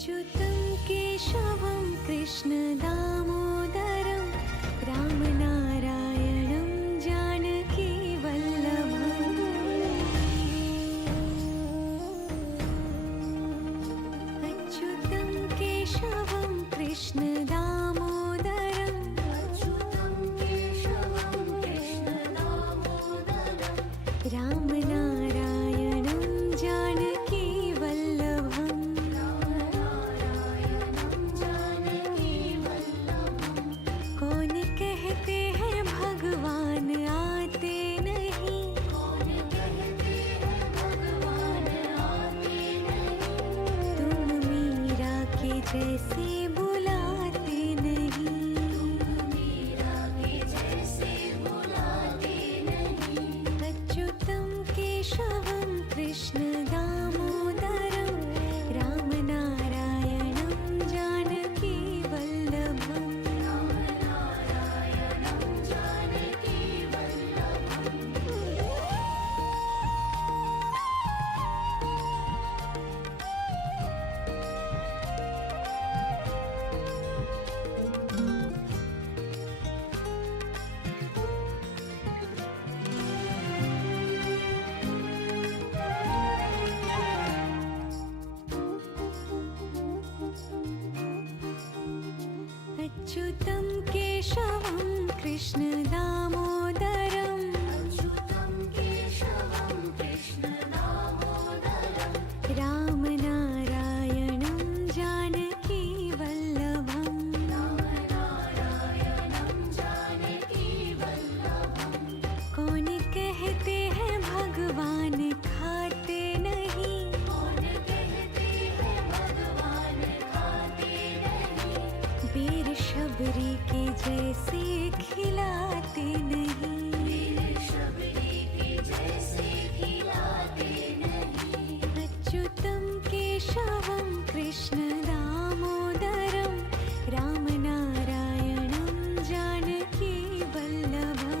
अच्युतं केशवं कृष्णदामोदरं रामनारायणं जानकीवल्लभम्। अच्युतं केशवं कृष्णदामोदरं रामनारायणं जानकीवल्लभम्। कौन कहते हैं भगवान आते नहीं, तुम मीरा के जैसे बुलाते नहीं। अच्युतं केशवं कृष्णदामोदरं रामनारायणं जानकीवल्लभम्। अच्युतं केशवं कृष्णदामोदरं रामनारायणं जानकीवल्लभम्। कौन कहते हैं भगवान खाते नहीं, वीर शबरी के जैसे खिलाते नहीं। अच्युतं केशवं कृष्णदामोदरं रामनारायणं जानकीवल्लभम्।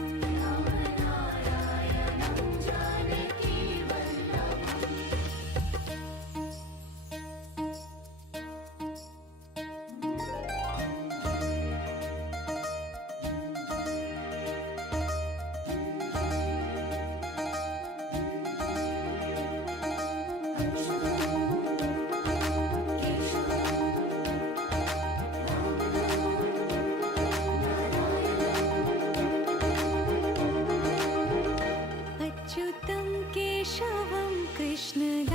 अच्युतं केशवं कृष्णदामोदरं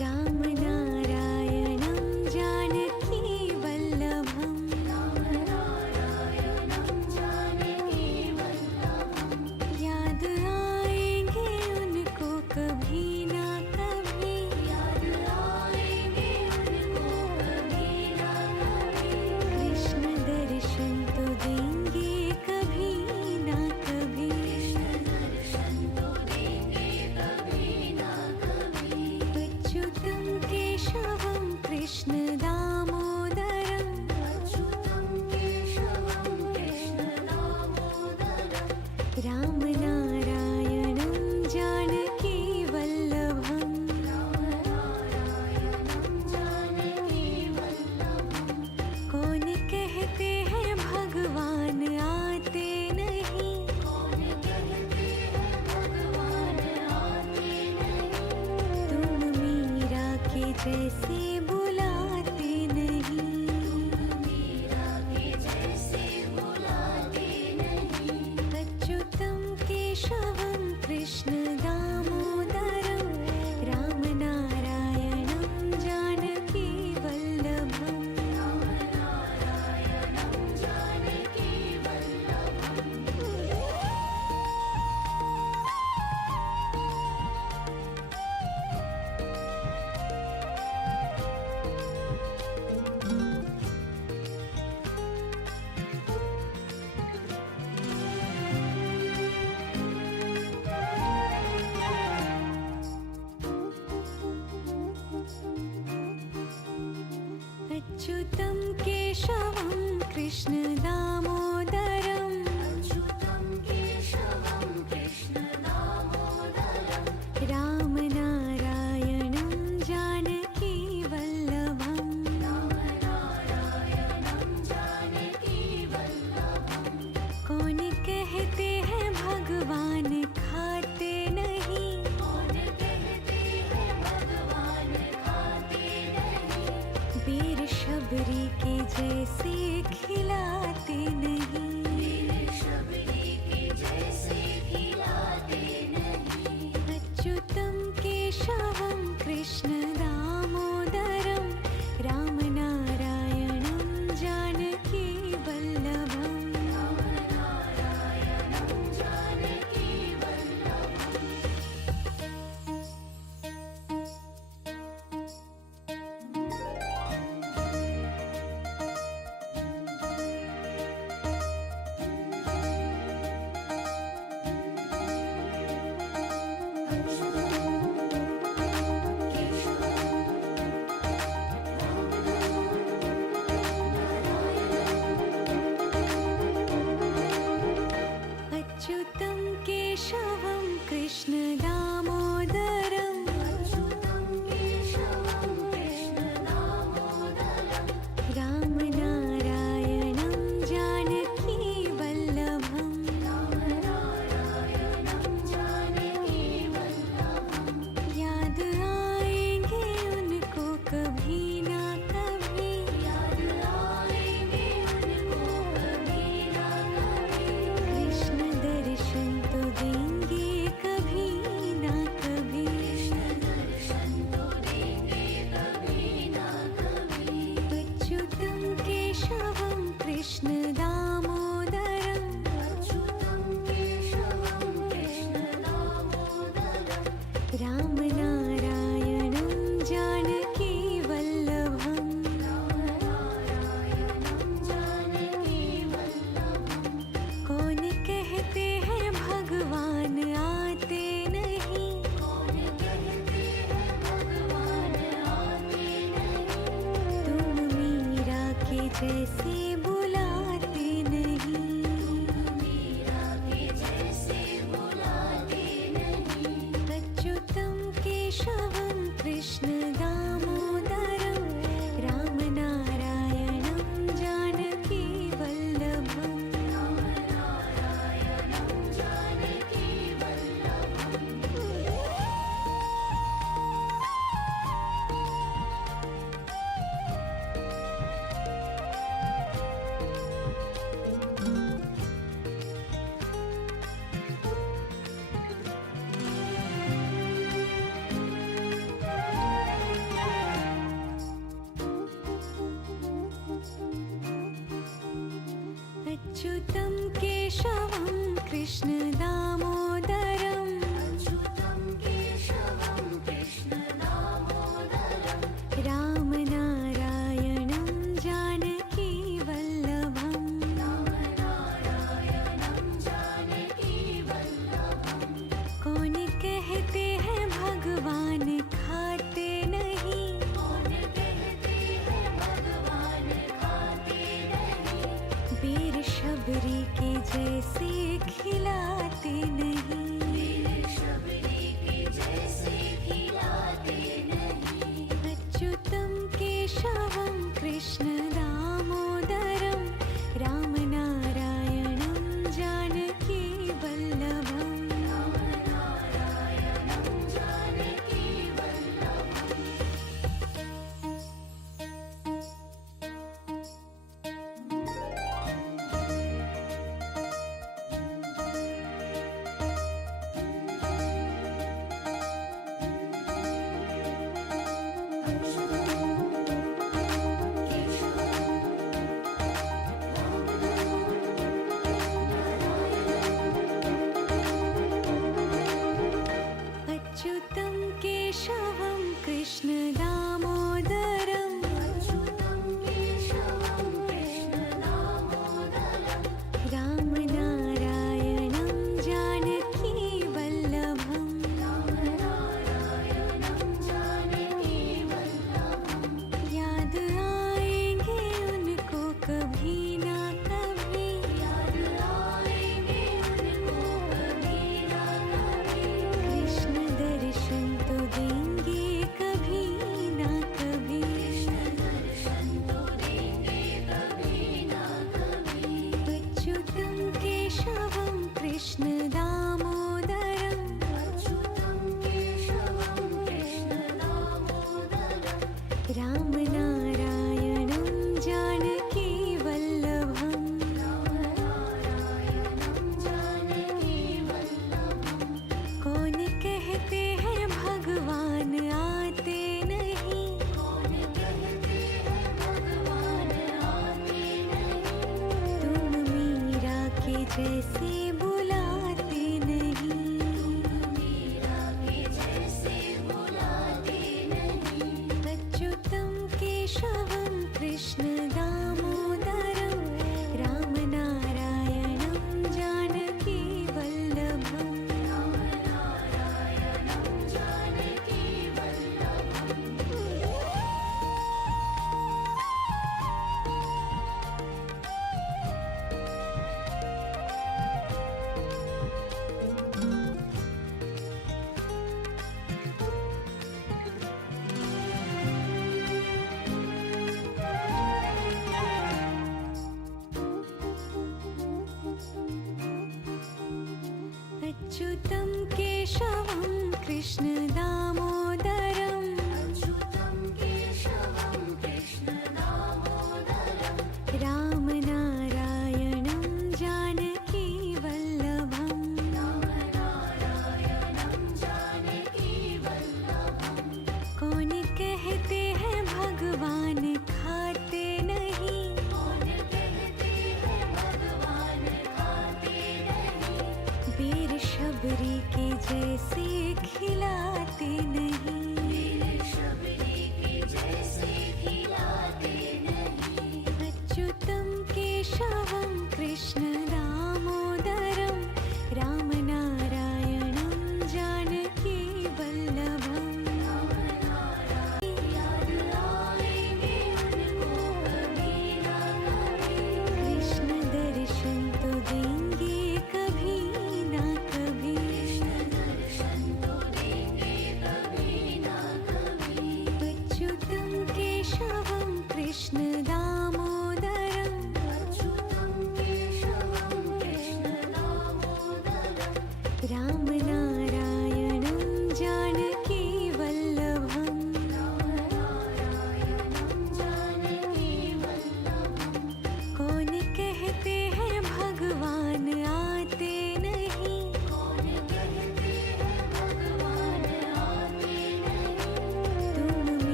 रामनारायणं जानकीवल्लभम्। याद आएंगे उनको कभी ना कभी, कृष्ण दर्शन तो देंगे कभी ना कभी। अच्युतं केशवं कृष्णदामोदरं रामनारायणं जानकीवल्लभम्। कौन कहते हैं भगवान आते नहीं, तुम मीरा के जैसे बुलाते नहीं। अच्युतं केशवं कृष्णदामोदरं रामनारायणं जानकीवल्लभम्। अच्युतं केशवं कृष्णदामोदरं कृष्ण दामोदरम् रामनारायणं जानकी वल्लभम् याद आएंगे उनको कभी ना कभी कृष्ण दर्शन तो देंगे कभी ना कभी अच्युतं केशवं कृष्ण दामोदरम् रामनारायणं जानकी वल्लभम् कौन कहते हैं भगवान आते नहीं तुम मीरा के जैसे बुलाते नहीं अच्युतं केशवं कृष्ण दामोदरम् रामनारायणं जानकी वल्लभम् अच्युतं केशवं कृष्ण दामोदरम् रामनारायणं जानकी वल्लभम् कौन कहते हैं भगवान खाते नहीं वीर शबरी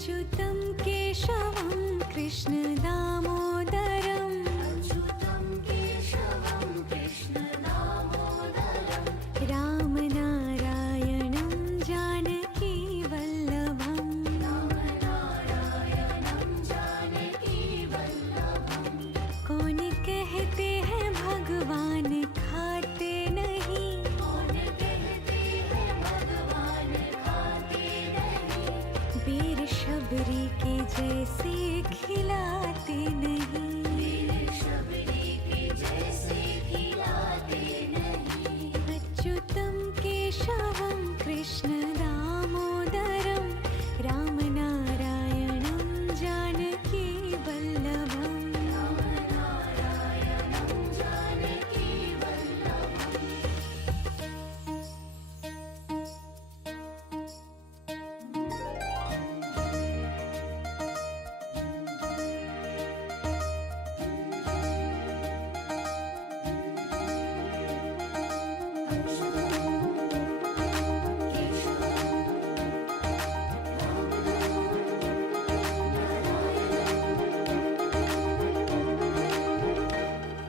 अच्युतं केशवं कृष्ण दामोदरम् अच्युतं केशवं कृष्ण दामोदरं रामनारायणं जानकी वल्लभम् रामनारायणं जानकी वल्लभं कौन कहते हैं भगवान खाते नहीं कौन कहते हैं भगवान खाते नहीं वीर शबरी के जैसे खिलाते नहीं वीर शबरी के जैसे खिलाते नहीं अच्युतं केशवं कृष्ण दामोदरं रामनारायणं जानकी वल्लभम् रामनारायणं जानकी वल्लभम्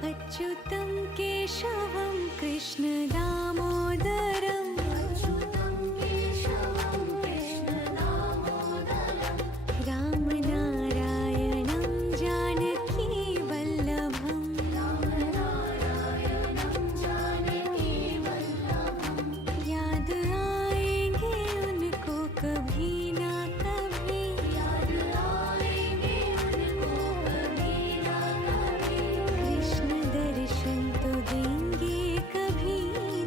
अच्युतं केशवं कृष्ण दामोदरम् अच्युतं केशवं कृष्ण दामोदरं रामनारायणं जानकी वल्लभम् रामनारायणं जानकी वल्लभं याद आएंगे उनको कभी ना कभी याद आएंगे उनको कभी ना कभी कृष्ण दर्शन तो देंगे कभी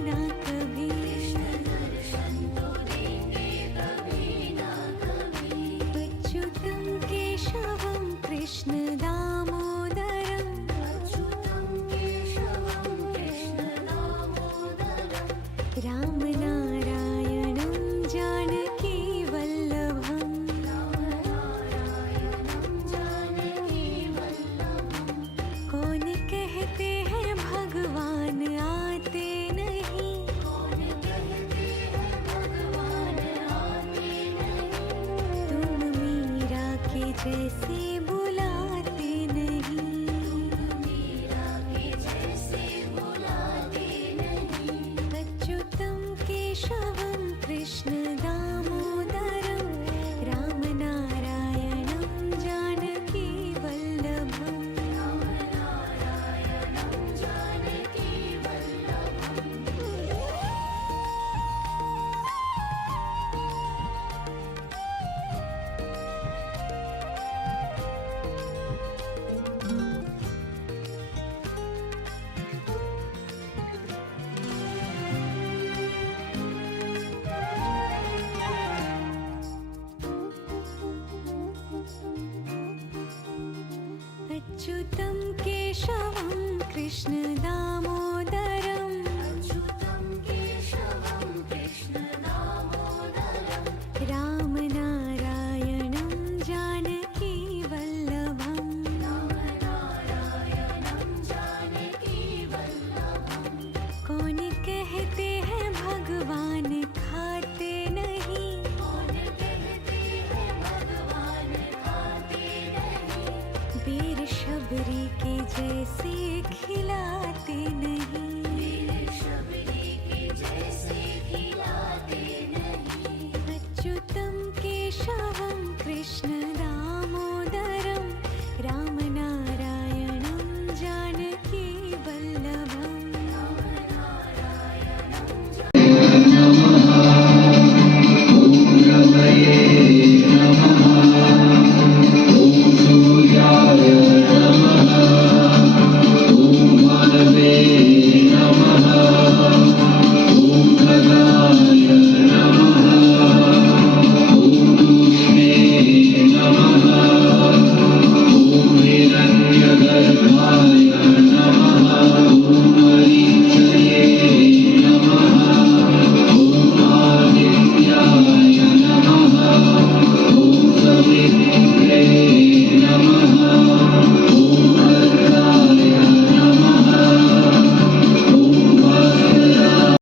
ना कभी कृष्ण दर्शन तो देंगे कभी ना कभी अच्युतं केशवं कृष्ण दामोदरम् अच्युतं केशवं कृष्ण दामोदरं रामनारायणं जानकी वल्लभम् रामनारायणं जानकी वल्लभं कौन कहते हैं भगवान आते नहीं कौन कहते हैं भगवान आते नहीं तुम मीरा के जैसे बुलाते नहीं मीरा के जैसे बुलाते नहीं अच्युतं केशवं कृष्ण दामोदरं रामनारायणं जानकी वल्लभम् रामनारायणं जानकी वल्लभम् अच्युतं केशवं कृष्ण